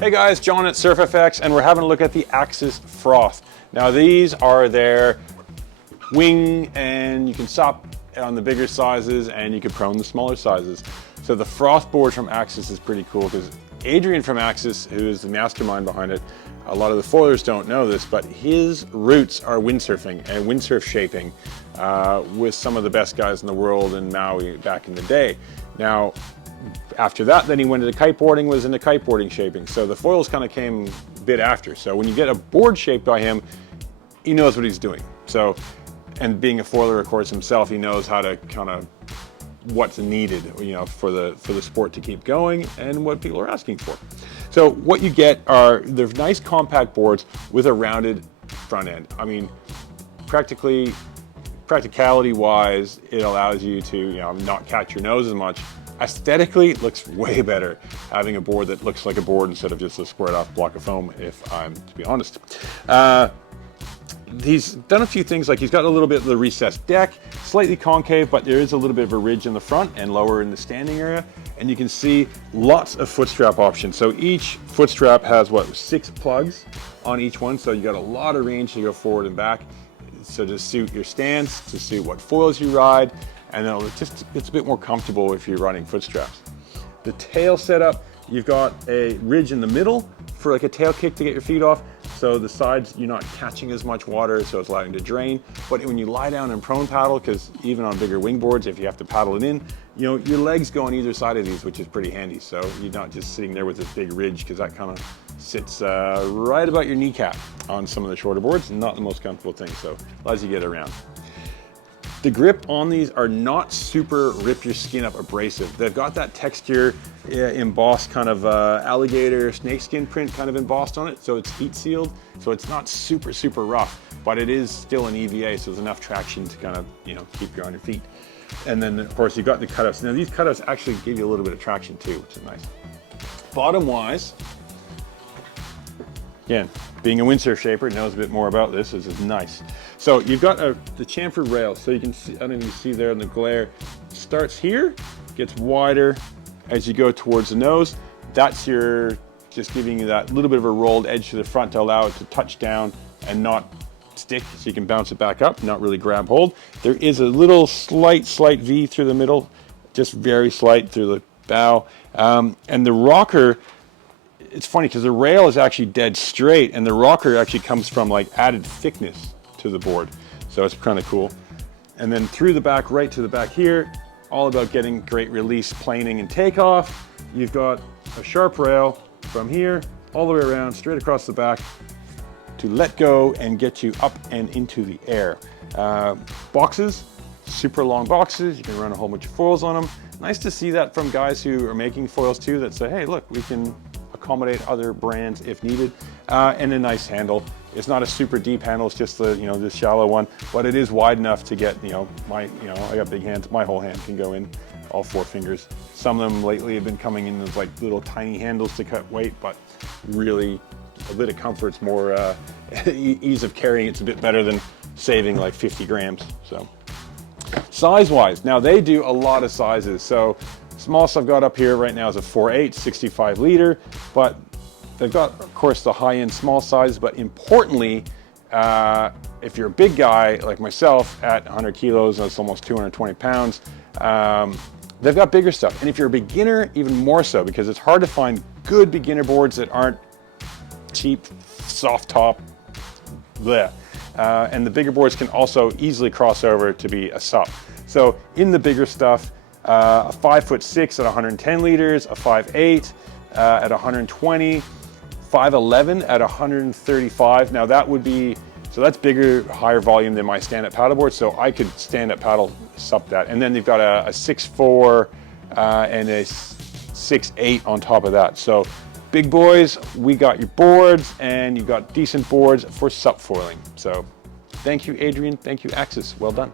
Hey guys, John at SurfFX, and we're having a look at the Axis Froth. Now these are their wing, and you can stop on the bigger sizes and you can prone the smaller sizes. So the Froth board from Axis is pretty cool because Adrian from Axis, who is the mastermind behind it, a lot of the foilers don't know this, but his roots are windsurfing and windsurf shaping with some of the best guys in the world in Maui back in the day. Now, after that, then he went into kiteboarding, was into kiteboarding shaping. So the foils kind of came a bit after. So when you get a board shaped by him, he knows what he's doing. So, and being a foiler, of course, himself, he knows how to kind of what's needed, you know, for the sport to keep going and what people are asking for. So what you get are the nice compact boards with a rounded front end. I mean, practicality wise, it allows you to, you know, not catch your nose as much. Aesthetically, it looks way better having a board that looks like a board instead of just a squared off block of foam, if I'm to be honest. He's done a few things, like he's got a little bit of the recessed deck, slightly concave, but there is a little bit of a ridge in the front and lower in the standing area. And you can see lots of foot strap options. So each foot strap has, what, 6 plugs on each one. So you got a lot of range to go forward and back. So to suit your stance, to suit what foils you ride, and then it's a bit more comfortable if you're running foot straps. The tail setup, you've got a ridge in the middle for like a tail kick to get your feet off. So the sides, you're not catching as much water, so it's allowing to drain. But when you lie down and prone paddle, because even on bigger wing boards, if you have to paddle it in, you know, your legs go on either side of these, which is pretty handy. So you're not just sitting there with this big ridge, because that kind of sits right about your kneecap on some of the shorter boards. Not the most comfortable thing, so allows you to get around. The grip on these are not super rip your skin up abrasive. They've got that texture embossed kind of alligator snakeskin print kind of embossed on it, so it's heat sealed, so it's not super rough, but it is still an EVA, so there's enough traction to kind of, you know, keep you on your feet. And then of course you've got the cutouts. Now these cutouts actually give you a little bit of traction too, which is nice. Bottom wise, again, being a windsurf shaper knows a bit more about this. This is nice. So you've got the chamfered rail, so you can see, I don't know if you see there in the glare, starts here, gets wider as you go towards the nose. That's just giving you that little bit of a rolled edge to the front to allow it to touch down and not stick, so you can bounce it back up, not really grab hold. There is a little slight V through the middle, just very slight through the bow. And the rocker, it's funny because the rail is actually dead straight and the rocker actually comes from like added thickness to the board. So it's kind of cool. And then through the back, right to the back here, all about getting great release, planing and takeoff. You've got a sharp rail from here all the way around, straight across the back to let go and get you up and into the air. Boxes, super long boxes. You can run a whole bunch of foils on them. Nice to see that from guys who are making foils too, that say, hey, look, we can accommodate other brands if needed. And a nice handle. It's not a super deep handle, it's just the, you know, this shallow one, but it is wide enough to get, I got big hands, my whole hand can go in, all 4 fingers. Some of them lately have been coming in with like little tiny handles to cut weight, but really a bit of comfort's more ease of carrying. It's a bit better than saving like 50 grams. So size wise, now they do a lot of sizes. So smallest I've got up here right now is a 4.8, 65 liter, but they've got, of course, the high-end small size, but importantly, if you're a big guy like myself at 100 kilos, that's almost 220 pounds, they've got bigger stuff. And if you're a beginner, even more so, because it's hard to find good beginner boards that aren't cheap, soft top, bleh. And the bigger boards can also easily cross over to be a SUP. So in the bigger stuff, a 5'6" at 110 liters, a 5'8" at 120, 5'11" at 135. Now that would be, so that's bigger, higher volume than my stand-up paddleboard, so I could stand-up paddle SUP that. And then they've got a 6'4" and a 6'8" on top of that. So big boys, we got your boards, and you got decent boards for SUP foiling. So thank you, Adrian. Thank you, Axis. Well done.